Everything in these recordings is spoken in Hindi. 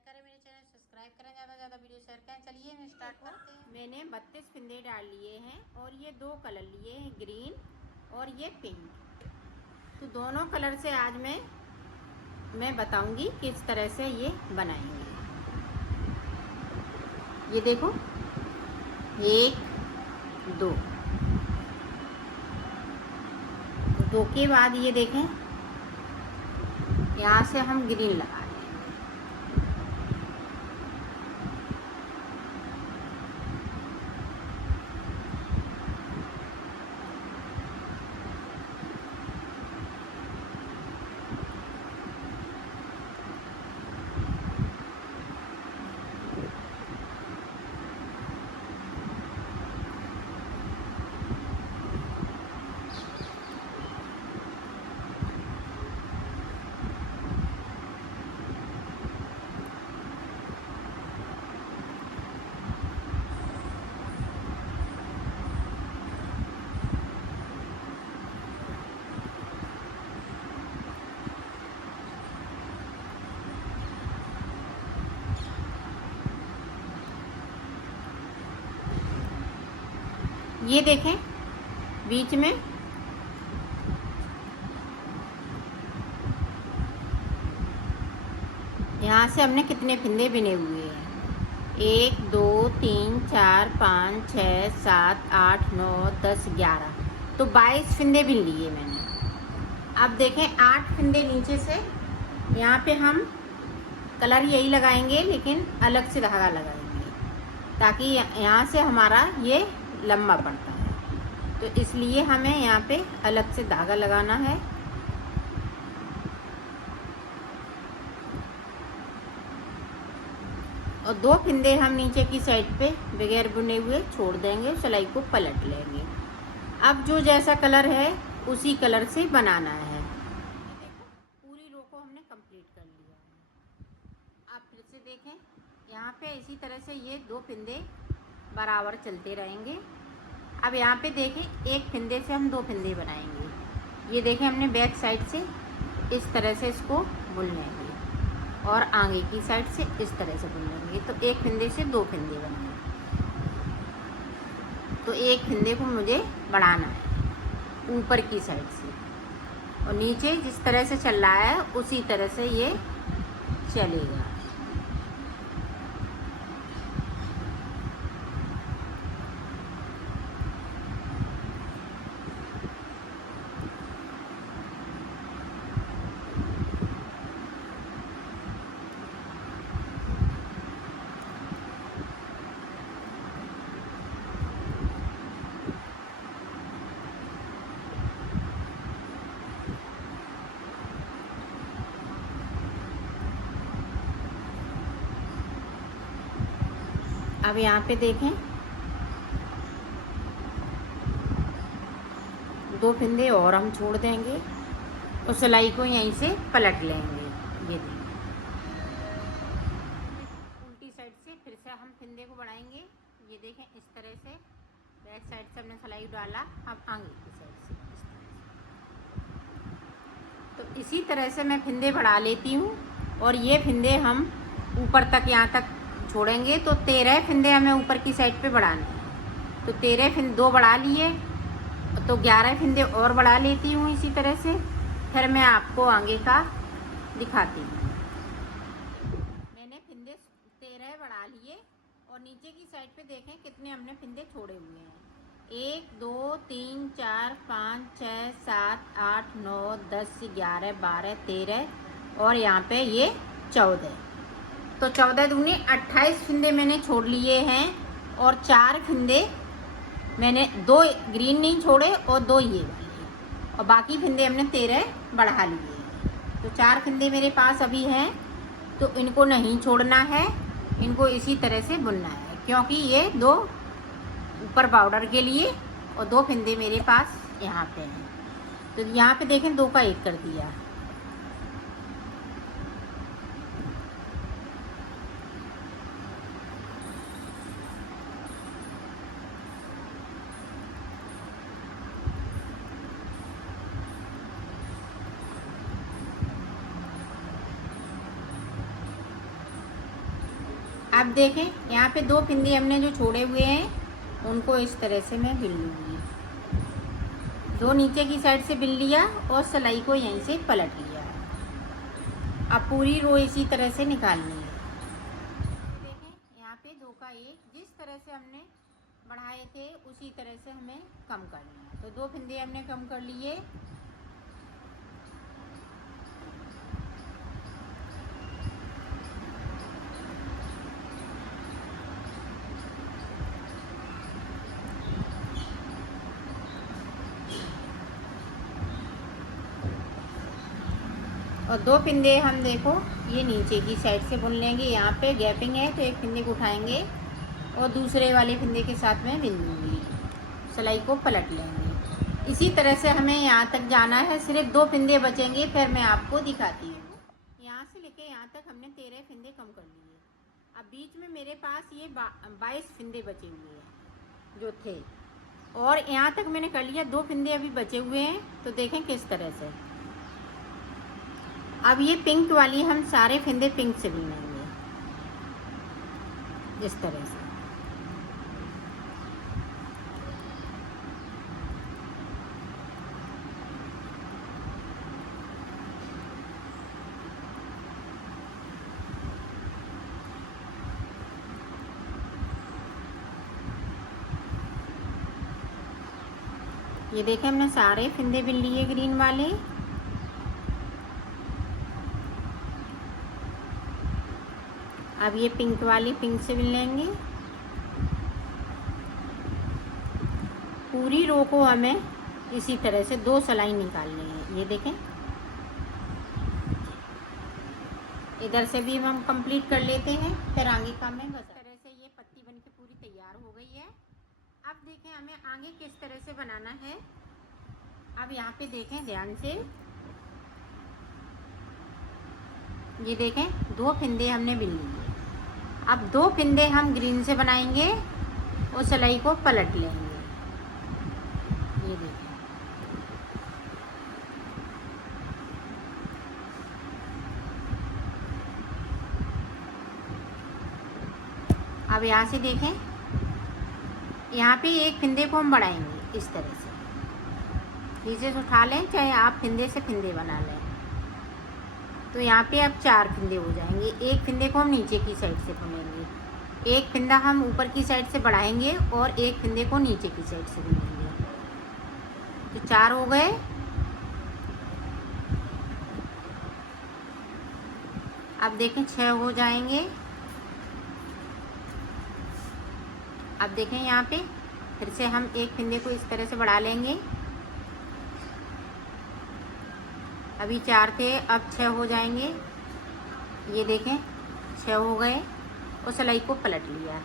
करें, मेरे चैनल सब्सक्राइब करें, ज़्यादा से ज़्यादा वीडियो शेयर करें। चलिए हम स्टार्ट करते हैं। मैंने 32 फिंदे डाल लिए हैं और ये दो कलर लिए हैं, ग्रीन और ये पिंक। तो दोनों कलर से आज मैं बताऊंगी किस तरह से ये बनाएंगे। ये देखो, एक दो दो के बाद ये देखें, यहाँ से हम ग्रीन लगा लें। ये देखें, बीच में यहाँ से हमने कितने फिंदे बिने हुए हैं। 1 2 3 4 5 6 7 8 9 10 11, तो 22 फिंदे बिन लिए मैंने। अब देखें, 8 फिंदे नीचे से यहाँ पे हम कलर यही लगाएंगे, लेकिन अलग से धागा लगाएंगे ताकि यहाँ से हमारा ये लंबा पड़ता है। तो इसलिए हमें यहाँ पे अलग से धागा लगाना है। और 2 फिंदे हम नीचे की साइड पे बगैर बुने हुए छोड़ देंगे, सिलाई को पलट लेंगे। अब जो जैसा कलर है उसी कलर से बनाना है। देखो, पूरी रो को हमने कंप्लीट कर लिया है। आप फिर से देखें, यहाँ पे इसी तरह से ये 2 फिंदे बराबर चलते रहेंगे। अब यहाँ पे देखें, एक फिंदे से हम 2 फिंदे बनाएंगे। ये देखें, हमने बैक साइड से इस तरह से इसको बुन लेंगे और आगे की साइड से इस तरह से बुन लेंगे। तो एक फिंदे से 2 फिंदे बनेंगे। तो एक फिंदे को मुझे बढ़ाना है ऊपर की साइड से, और नीचे जिस तरह से चल रहा है उसी तरह से ये चलेगा। अब यहाँ पे देखें, 2 फिंदे और हम छोड़ देंगे और सिलाई को यहीं से पलट लेंगे। ये देखें, उल्टी साइड से फिर से हम फिंदे को बढ़ाएंगे। ये देखें, इस तरह से बैक साइड से हमने सिलाई डाला, अब आगे की साइड से इस तरह से। तो इसी तरह से मैं फिंदे बढ़ा लेती हूँ और ये फिंदे हम ऊपर तक यहाँ तक छोड़ेंगे। तो 13 फिंदे हमें ऊपर की साइड पे बढ़ाने हैं। तो 13 फिंदे 2 बढ़ा लिए, तो 11 फिंदे और बढ़ा लेती हूँ इसी तरह से। फिर मैं आपको आगे का दिखाती हूँ। मैंने फिंदे 13 बढ़ा लिए और नीचे की साइड पे देखें कितने हमने फिंदे छोड़े हुए हैं। 1 2 3 4 5 6 7 8 9 10 11 12 13 और यहाँ पे ये 14। तो 14 दूनी 28 फिंदे मैंने छोड़ लिए हैं और 4 फिंदे मैंने 2 ग्रीन नहीं छोड़े और 2 ये वाले, और बाकी फिंदे हमने 13 बढ़ा लिए हैं। तो 4 फिंदे मेरे पास अभी हैं, तो इनको नहीं छोड़ना है, इनको इसी तरह से बुनना है, क्योंकि ये 2 ऊपर बॉर्डर के लिए और 2 फिंदे मेरे पास यहाँ पे हैं। तो यहाँ पे देखें, 2 का 1 कर दिया। अब देखें यहाँ पे 2 फिंदे हमने जो छोड़े हुए हैं उनको इस तरह से मैं बिन लूँगी। 2 नीचे की साइड से बिन लिया और सिलाई को यहीं से पलट लिया। अब पूरी रो इसी तरह से निकालनी है। देखें यहाँ पे 2 का 1 जिस तरह से हमने बढ़ाए थे उसी तरह से हमें कम करना है। तो 2 फिंदे हमने कम कर लिए। और 2 फिंदे हम देखो ये नीचे की साइड से बुन लेंगे। यहाँ पे गैपिंग है तो एक फिंदे को उठाएंगे और दूसरे वाले फिंदे के साथ में बिन दूँगी। सिलाई को पलट लेंगे। इसी तरह से हमें यहाँ तक जाना है। सिर्फ 2 फिंदे बचेंगे, फिर मैं आपको दिखाती हूँ। यहाँ से लेके यहाँ तक हमने 13 फिंदे कम कर लिए। अब बीच में मेरे पास ये 22 फिंदे बचे हुए हैं जो थे, और यहाँ तक मैंने कर लिया। 2 फिंदे अभी बचे हुए हैं। तो देखें किस तरह से। अब ये पिंक वाली हम सारे फिंदे पिंक से बुनेंगे इस तरह से। ये देखें हमने सारे फिंदे बिन लिए ग्रीन वाले। अब ये पिंक वाली पिंक से बिन लेंगे। पूरी रो को हमें इसी तरह से 2 सिलाई निकालनी है। ये देखें इधर से भी हम कंप्लीट कर लेते हैं, फिर आगे का मैं बता। इस तरह से ये पत्ती बन के पूरी तैयार हो गई है। अब देखें हमें आगे किस तरह से बनाना है। अब यहाँ पे देखें ध्यान से, ये देखें 2 फिंदे हमने बिन लिए। अब 2 फिंदे हम ग्रीन से बनाएंगे और सिलाई को पलट लेंगे। ये देखें अब यहाँ से देखें, यहाँ पे एक फिंदे को हम बढ़ाएंगे इस तरह से। नीचे से उठा लें, चाहे आप फिंदे से फिंदे बना लें। तो यहाँ पे अब 4 फिंदे हो जाएंगे। एक फिंदे को हम नीचे की साइड से बुनेंगे, एक फिंदा हम ऊपर की साइड से बढ़ाएंगे और एक फिंदे को नीचे की साइड से बुनेंगे। तो 4 हो गए। अब देखें 6 हो जाएंगे। अब देखें यहाँ पे फिर से हम एक फिंदे को इस तरह से बढ़ा लेंगे। अभी 4 थे, अब 6 हो जाएंगे। ये देखें 6 हो गए और सिलाई को पलट लिया।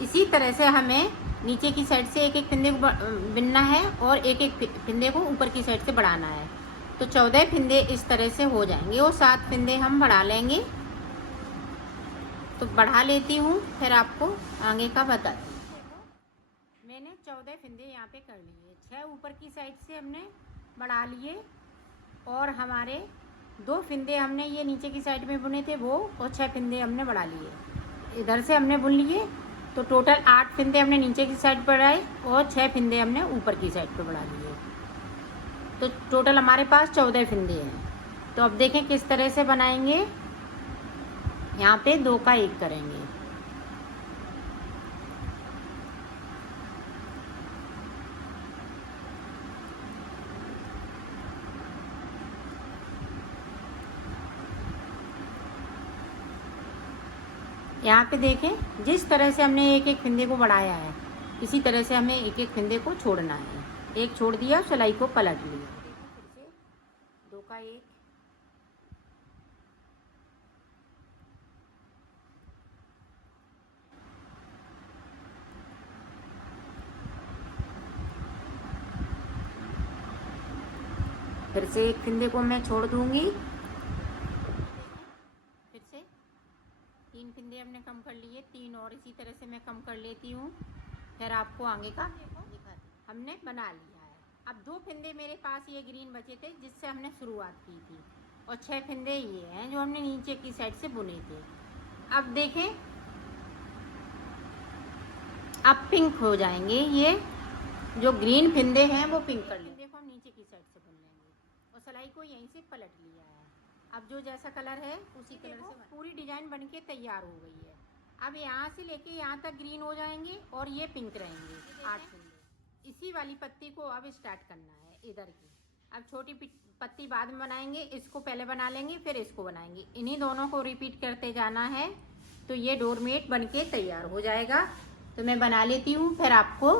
इसी तरह से हमें नीचे की साइड से एक एक फिंदे को बिनना है और एक एक फिंदे को ऊपर की साइड से बढ़ाना है। तो 14 फिंदे इस तरह से हो जाएंगे और 7 फिंदे हम बढ़ा लेंगे। तो बढ़ा लेती हूँ, फिर आपको आगे का बताती हूँ। मैंने 14 फिंदे यहाँ पे कर लिए। 6 ऊपर की साइड से हमने बढ़ा लिए और हमारे 2 फिंदे हमने ये नीचे की साइड में बुने थे वो, और 6 फिंदे हमने बढ़ा लिए। इधर से हमने बुन लिए। तो टोटल 8 फिंदे हमने नीचे की साइड पर बढ़ाए और 6 फिंदे हमने ऊपर की साइड पर बढ़ा लिए। तो टोटल हमारे पास 14 फिंदे हैं। तो अब देखें किस तरह से बनाएंगे। यहाँ पे 2 का 1 करेंगे। यहाँ पे देखें जिस तरह से हमने एक एक फिंदे को बढ़ाया है इसी तरह से हमें एक एक फिंदे को छोड़ना है। एक छोड़ दिया, सिलाई को पलट लिया। फिर से 2 का 1, फिर से एक फिंदे को मैं छोड़ दूंगी। फिर से 3 फिंदे हमने कम कर लिए, 3 और इसी तरह से मैं कम कर लेती हूँ, फिर आपको आगे का दिखाती। हमने बना लिया है। अब 2 फिंदे मेरे पास ये ग्रीन बचे थे जिससे हमने शुरुआत की थी, और 6 फिंदे ये हैं जो हमने नीचे की साइड से बुने थे। अब देखें अब पिंक हो जाएंगे, ये जो ग्रीन फिंदे हैं वो पिंक कर लेंगे। देखो हम नीचे की साइड से बुन लेंगे और सिलाई को यहीं से पलट लिया है। अब जो जैसा कलर है उसी कलर से पूरी डिजाइन बनके तैयार हो गई है। अब यहाँ से लेके यहाँ तक ग्रीन हो जाएंगे और ये पिंक रहेंगे 8 फिंदे। इसी वाली पत्ती को अब स्टार्ट करना है इधर की। अब छोटी पत्ती बाद में बनाएंगे, इसको पहले बना लेंगे फिर इसको बनाएंगे। इन्हीं दोनों को रिपीट करते जाना है तो ये डोरमेट बनके तैयार हो जाएगा। तो मैं बना लेती हूँ फिर आपको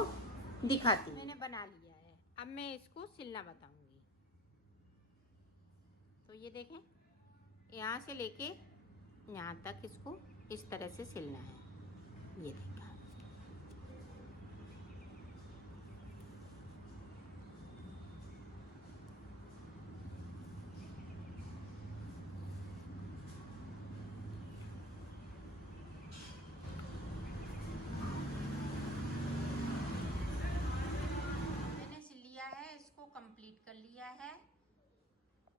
दिखाती हूँ। मैंने बना लिया है, अब मैं इसको सिलना बताऊंगी। तो ये देखें, यहाँ से लेके यहाँ तक इसको इस तरह से सिलना है। ये देखें।